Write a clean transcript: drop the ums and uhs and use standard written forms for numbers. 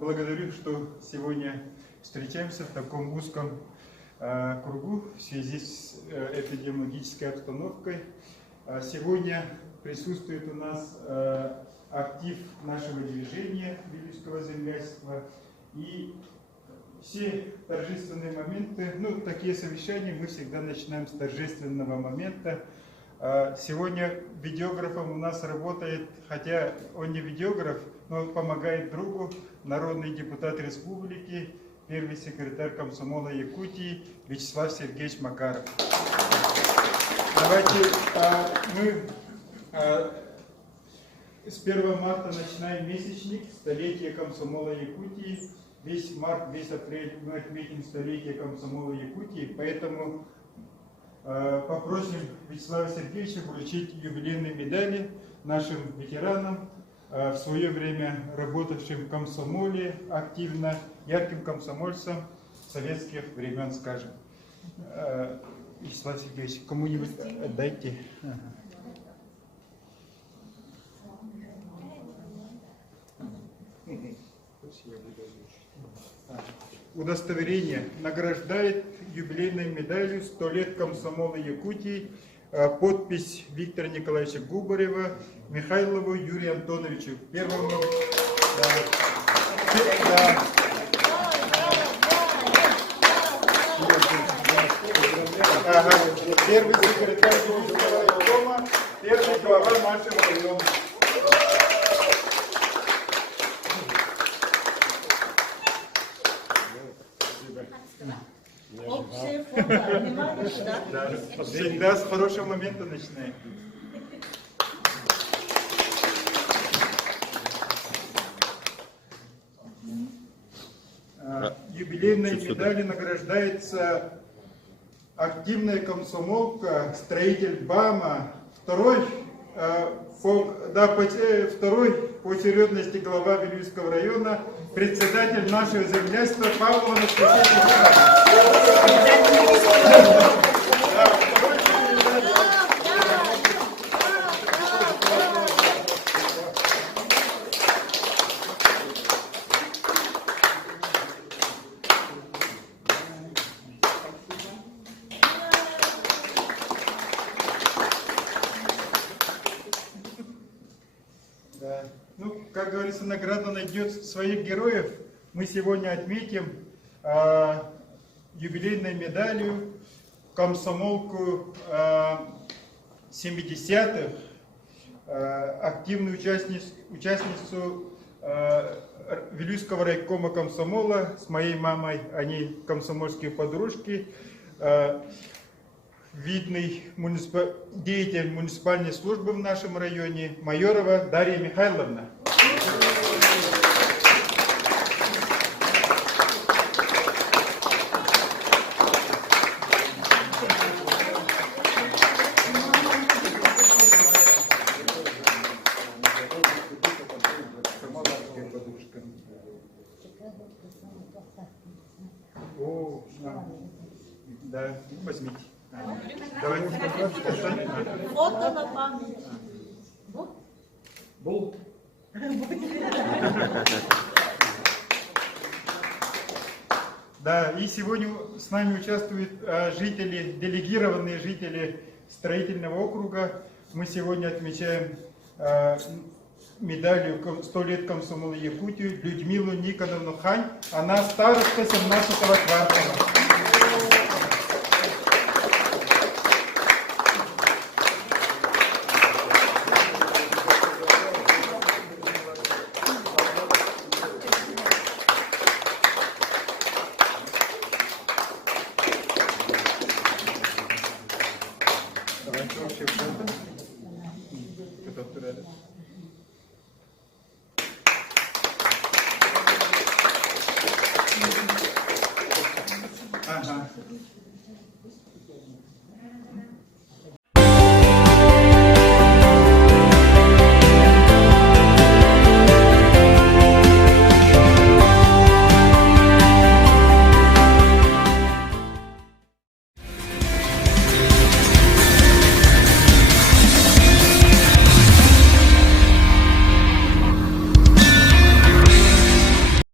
Благодарю, что сегодня встречаемся в таком узком кругу в связи с эпидемиологической обстановкой. Сегодня присутствует у нас актив нашего движения Вилюйского земляцтва. И все торжественные моменты, такие совещания мы всегда начинаем с торжественного момента. Сегодня видеографом у нас работает, хотя он не видеограф, но помогает другу, народный депутат республики, первый секретарь комсомола Якутии Вячеслав Сергеевич Макаров. Давайте мы с 1 марта начинаем месячник столетия комсомола Якутии. Весь март, весь апрель мы отметим столетие комсомола Якутии, поэтому попросим Вячеслава Сергеевича вручить юбилейные медали нашим ветеранам, в свое время работавшим в комсомоле активно, ярким комсомольцам советских времен, скажем. Вячеслав Сергеевич, кому-нибудь отдайте. Удостоверение награждает юбилейной медалью 100 лет комсомола Якутии, подпись Виктора Николаевича Губарева, Михайлову Юрию Антоновичу, первому. Первый секретарь Вилюйского райкома, первый глава нашего района. Общее фото, понимаешь, да? Да, всегда с хорошего момента начинаем. Юбилейной медалью награждается активная комсомолка, строитель БАМа, второй по серьезности глава Вилюйского района, председатель нашего земляцтва Павлова Анастасия. Да. Как говорится, награда найдет своих героев. Мы сегодня отметим юбилейной медалью комсомолку 70-х, активную участницу Вилюйского райкома комсомола, с моей мамой, они комсомольские подружки, видный деятель муниципальной службы в нашем районе, Майорова Дарья Михайловна. Да, возьмите. Давайте. Фото на память. Был. Да, и сегодня с нами участвуют жители, делегированные жители строительного округа. Мы сегодня отмечаем медалью 100 лет комсомола Якутии Людмилу Никоновну Хань. Она староста 17-го квартала.